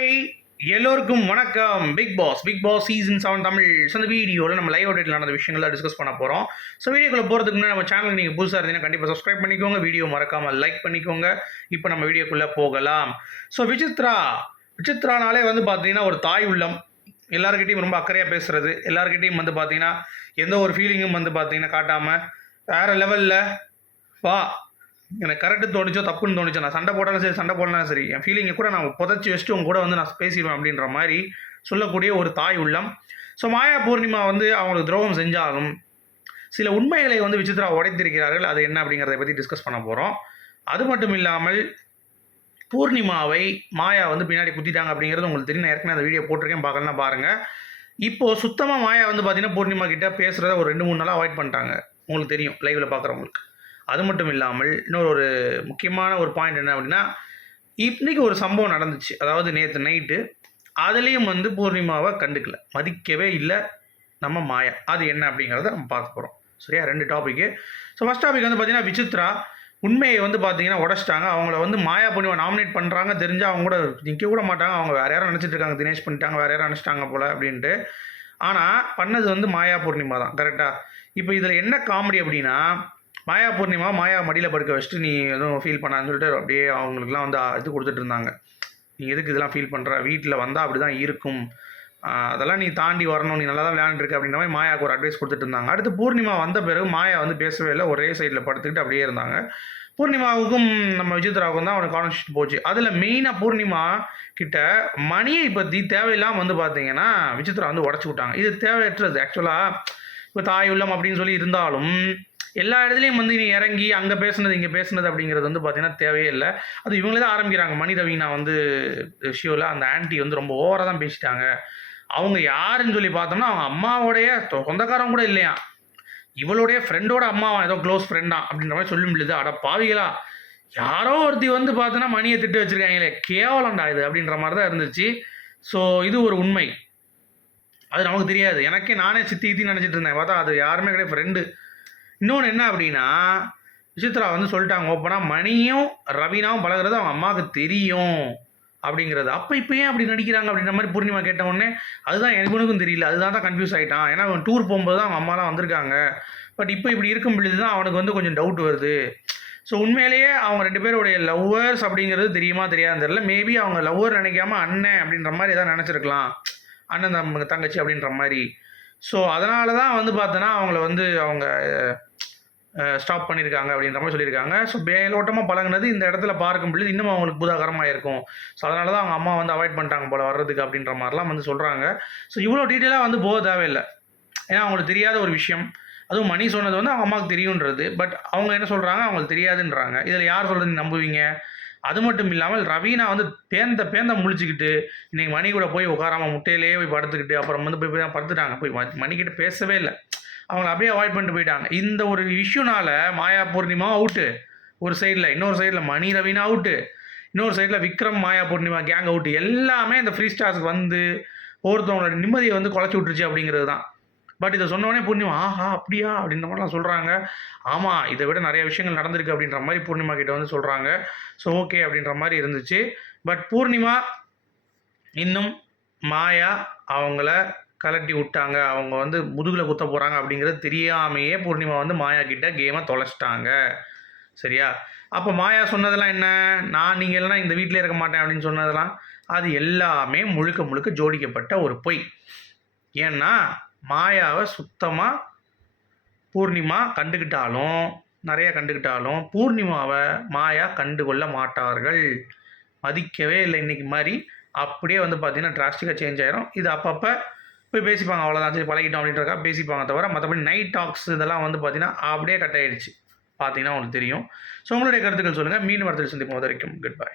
Hi எல்லோருக்கும் வணக்கம். Bigg Boss Bigg Boss season seven Tamil. So அந்த வீடியோவில் நம்ம லைவ் அப்டேட்டில் நடந்த விஷயங்களை டிஸ்கஸ் பண்ண போகிறோம் ஸோ வீடியோக்குள்ள போகிறதுக்கு முன்னாடி நம்ம சேனல் நீங்கள் புதுசாக இருந்தீங்கன்னா கண்டிப்பாக சப்ஸ்கிரைப் பண்ணிக்கோங்க. வீடியோ மறக்காமல் லைக் பண்ணிக்கோங்க. இப்போ நம்ம வீடியோக்குள்ளே போகலாம். ஸோ விசித்ரா. விசித்ரானாலே வந்து பார்த்தீங்கன்னா ஒரு தாய் உள்ளம். எல்லாருக்கிட்டையும் ரொம்ப அக்கறையாக பேசுகிறது எல்லாருக்கிட்டையும் வந்து பார்த்தீங்கன்னா எந்த ஒரு ஃபீலிங்கும் வந்து பார்த்தீங்கன்னா காட்டாமல் வேறு லெவலில் வா. எனக்கு கரெக்டு தோணுச்சோ தப்புன்னு தோணுச்சோ நான் சண்டை போட்டாலும் சரி சண்டை போடலாம் சரி என் ஃபீலிங்கை கூட நான் புதைச்சி வச்சுட்டு உங்க கூட வந்து நான் பேசிடுவேன் அப்படின்ற மாதிரி சொல்லக்கூடிய ஒரு தாய் உள்ளம். ஸோ மாயா பூர்ணிமா வந்து அவங்களுக்கு துரோகம் செஞ்சாலும் சில உண்மைகளை வந்து விசித்ரா உடைத்திருக்கிறார்கள். அது என்ன அப்படிங்கிறத பற்றி டிஸ்கஸ் பண்ண போகிறோம் அது மட்டும் இல்லாமல் பூர்ணிமாவை மாயா வந்து பின்னாடி குத்திட்டாங்க அப்படிங்கிறது உங்களுக்கு தெரியும். நான் ஏற்கனவே அந்த வீடியோ போட்டிருக்கேன் பார்க்கலாம் பாருங்கள் இப்போது சுத்தமாக மாயா வந்து பார்த்தீங்கன்னா பூர்ணிமா கிட்டே பேசுகிறத ஒரு ரெண்டு மூணு நாளாக அவாய்ட் பண்ணிட்டாங்க. உங்களுக்கு தெரியும் லைவில் பார்க்குறவங்களுக்கு அது மட்டும் இல்லாமல் இன்னொரு ஒரு முக்கியமான ஒரு பாயிண்ட் என்ன அப்படின்னா இன்றைக்கி ஒரு சம்பவம் நடந்துச்சு. அதாவது நேற்று நைட்டு அதுலேயும் வந்து பூர்ணிமாவை கண்டுக்கல. மதிக்கவே இல்லை. நம்ம மாயா. அது என்ன அப்படிங்கிறத நம்ம பார்க்க போகிறோம் சரியா? ரெண்டு டாப்பிக்கு ஸோ ஃபஸ்ட் டாபிக் வந்து பார்த்தீங்கன்னா விசித்ரா. உண்மையை வந்து பார்த்தீங்கன்னா உடச்சிட்டாங்க. அவங்கள வந்து மாயா பூர்ணிமா நாமினேட் பண்ணுறாங்க தெரிஞ்சால் அவங்க கூட நிற்க கூட மாட்டாங்க. அவங்க வேறு யாரும் நினச்சிட்டு இருக்காங்க. தினேஷ் பண்ணிட்டாங்க. வேறு யாரும் நினச்சிட்டாங்க போல் அப்படின்ட்டு. ஆனால் பண்ணது வந்து மாயா பூர்ணிமா தான். கரெக்டாக இப்போ இதில் என்ன காமெடி அப்படின்னா மாயா பூர்ணிமா மாயா மடியில் படுக்க வச்சுட்டு நீ எதுவும் ஃபீல் பண்ணான்னு சொல்லிட்டு அப்படியே அவங்களுக்குலாம் வந்து இது கொடுத்துட்டு இருந்தாங்க. நீ எதுக்கு இதெல்லாம் ஃபீல் பண்ணுற வீட்டில் வந்தால் அப்படி தான் இருக்கும் அதெல்லாம் நீ தாண்டி வரணும். நீ நல்லா தான் விளையாண்டுருக்க அப்படின்ற மாதிரி மாயாவுக்கு ஒரு அட்வைஸ் கொடுத்துட்டு இருந்தாங்க. அடுத்து பூர்ணிமா வந்த பிறகு மாயா வந்து பேசவே இல்லை. ஒரே சைடில் படுத்துக்கிட்டு அப்படியே இருந்தாங்க. பூர்ணிமாவுக்கும் நம்ம விஜித்ராவுக்கும் தான் அவனுக்கு கான்வர்சேஷன் போச்சு. அதில் மெயினாக பூர்ணிமா கிட்ட மணியை பற்றி தேவையில்லாமல் வந்து பார்த்தீங்கன்னா விசித்ரா வந்து உடச்சி விட்டாங்க. இது தேவையற்றது. ஆக்சுவலாக இப்போ தாய் உள்ளம் அப்படின்னு சொல்லி இருந்தாலும் எல்லா இடத்துலையும் வந்து நீ இறங்கி அங்கே பேசுனது இங்கே பேசுனது அப்படிங்கிறது வந்து பார்த்தீங்கன்னா தேவையே இல்லை. அது இவங்களே தான் ஆரம்பிக்கிறாங்க. மணி ரவீனா வந்து ஷியோவில் அந்த ஆன்ட்டி வந்து ரொம்ப ஓவராக தான் பேசிட்டாங்க. அவங்க யாருன்னு சொல்லி பார்த்தோம்னா அவங்க அம்மாவோடைய தொ- சொந்தக்காரங்க கூட இல்லையா இவளுடைய ஃப்ரெண்டோட அம்மாவா? ஏதோ க்ளோஸ் ஃப்ரெண்டா அப்படின்ற மாதிரி சொல்ல முடியுது அட பாவிகளா! யாரோ ஒருத்தி வந்து பார்த்தோன்னா மணியை திட்டு வச்சிருக்காங்களே கேவலம்டா இது அப்படின்ற மாதிரி தான் இருந்துச்சு. ஸோ இது ஒரு உண்மை. அது நமக்கு தெரியாது. எனக்கே நானே சித்தி இத்தி நினச்சிட்டு இருந்தேன். பார்த்தா அது யாருமே கிடையாது ஃப்ரெண்டு இன்னொன்று என்ன அப்படின்னா விசித்ரா வந்து சொல்லிட்டாங்க ஓப்பனாக மணியும் ரவீனாவும் பழகுறது அவங்க அம்மாவுக்கு தெரியும் அப்படிங்கிறது. அப்போ இப்போ ஏன் அப்படி நடிக்கிறாங்க அப்படின்ற மாதிரி பூர்ணிமா கேட்ட உடனே அதுதான் எனக்குனுக்கும் தெரியல அதுதான் தான் கன்ஃபியூஸ் ஆகிட்டான் ஏன்னா அவன் டூர் போகும்போது தான் அவங்க அம்மாலாம் வந்திருக்காங்க. பட் இப்போ இப்படி இருக்கும் பொழுது தான் அவனுக்கு வந்து கொஞ்சம் டவுட் வருது. ஸோ உண்மையிலேயே அவங்க ரெண்டு பேருடைய லவ்வர்ஸ் அப்படிங்கிறது தெரியுமா தெரியாதுன்னு தெரியல. மேபி அவங்க லவ்வர் நினைக்காம அண்ணன் அப்படின்ற மாதிரி ஏதாவது நினச்சிருக்கலாம். அண்ணன் தம் தங்கச்சி அப்படின்ற மாதிரி. ஸோ அதனால தான் வந்து பார்த்தோன்னா அவங்கள வந்து அவங்க ஸ்டாப் பண்ணியிருக்காங்க அப்படின்ற மாதிரி சொல்லியிருக்காங்க ஸோ மேலோட்டமாக பழகுனது இந்த இடத்துல பார்க்கும் பொழுது இன்னும் அவங்களுக்கு புதாகரமாக இருக்கும் ஸோ அதனால தான் அவங்க அம்மா வந்து அவாய்ட் பண்ணிட்டாங்க போல வர்றதுக்கு அப்படின்ற மாதிரிலாம் வந்து சொல்கிறாங்க ஸோ இவ்வளோ டீட்டெயிலாக வந்து போக தேவையில்லை. ஏன்னா அவங்களுக்கு தெரியாத ஒரு விஷயம். அதுவும் மணி சொன்னது வந்து அவங்க அம்மாவுக்கு தெரியுன்றது பட் அவங்க என்ன சொல்கிறாங்க அவங்களுக்கு தெரியாதுன்றாங்க. இதில் யார் சொல்கிறது நம்புவீங்க? அது மட்டும் இல்லாமல் ரவீனா வந்து பேந்த பேந்த முழிச்சுக்கிட்டு இன்றைக்கி மணி கூட போய் உட்காராமல் முட்டையிலேயே போய் படுத்துக்கிட்டு அப்புறம் வந்து போய் போய் தான் படுத்துட்டாங்க. போய் மணிக்கிட்ட பேசவே இல்லை. அவங்கள அப்படியே அவாய்ட் பண்ணிட்டு போயிட்டாங்க. இந்த ஒரு இஷ்யூனால் மாயா பூர்ணிமா அவுட்டு ஒரு சைடில் இன்னொரு சைடில் மணி ரவீனா அவுட்டு இன்னொரு சைடில் விக்ரம் மாயா பூர்ணிமா கேங் அவுட்டு எல்லாமே இந்த ஃப்ரீ ஸ்டார்ஸ்க்கு வந்து ஒருத்தவங்களோட நிம்மதியை வந்து குலைச்சி விட்டுருச்சு அப்படிங்கிறது தான். பட் இதை சொன்னோடனே பூர்ணிமா ஆஹா அப்படியா? அப்படின்ற மாதிரிலாம் சொல்கிறாங்க ஆமாம் இதை விட நிறைய விஷயங்கள் நடந்திருக்கு அப்படின்ற மாதிரி பூர்ணிமா கிட்ட வந்து சொல்கிறாங்க ஸோ ஓகே அப்படின்ற மாதிரி இருந்துச்சு. பட் பூர்ணிமா இன்னும் மாயா அவங்கள கலட்டி விட்டாங்க. அவங்க வந்து முதுகில் குத்த போகிறாங்க அப்படிங்கிறது தெரியாமையே பூர்ணிமா வந்து மாயா கிட்ட கேமை தொலைச்சிட்டாங்க. சரியா? அப்போ மாயா சொன்னதெல்லாம் என்ன? நான் நீங்கள் இல்லைனா இந்த வீட்டிலே இருக்க மாட்டேன் அப்படின்னு சொன்னதெல்லாம் அது எல்லாமே முழுக்க முழுக்க ஜோடிக்கப்பட்ட ஒரு பொய். ஏன்னா மாயாவை சுத்தமாக பூர்ணிமா கண்டுக்கிட்டாலும் நிறைய கண்டுக்கிட்டாலும் பூர்ணிமாவை மாயா கண்டுகொள்ள மாட்டார்கள். மதிக்கவே இல்லை இன்றைக்கி மாதிரி. அப்படியே வந்து பார்த்திங்கன்னா டிராஸ்டிக்காக சேஞ்ச் ஆயிரும். இது அப்பப்போ போய் பேசிப்பாங்க அவ்வளோதான் சரி பழகிட்டோம் அப்படின்றக்கா பேசிப்பாங்க தவிர மற்றபடி நைட் டாக்ஸ் இதெல்லாம் வந்து பார்த்தீங்கன்னா அப்படியே கட் ஆகிடுச்சு பார்த்தீங்கன்னா உங்களுக்கு தெரியும். ஸோ உங்களுடைய கருத்துக்கள் சொல்லுங்கள் மீன் வரத்தில் சந்திப்போம். வரைக்கும் குட் பை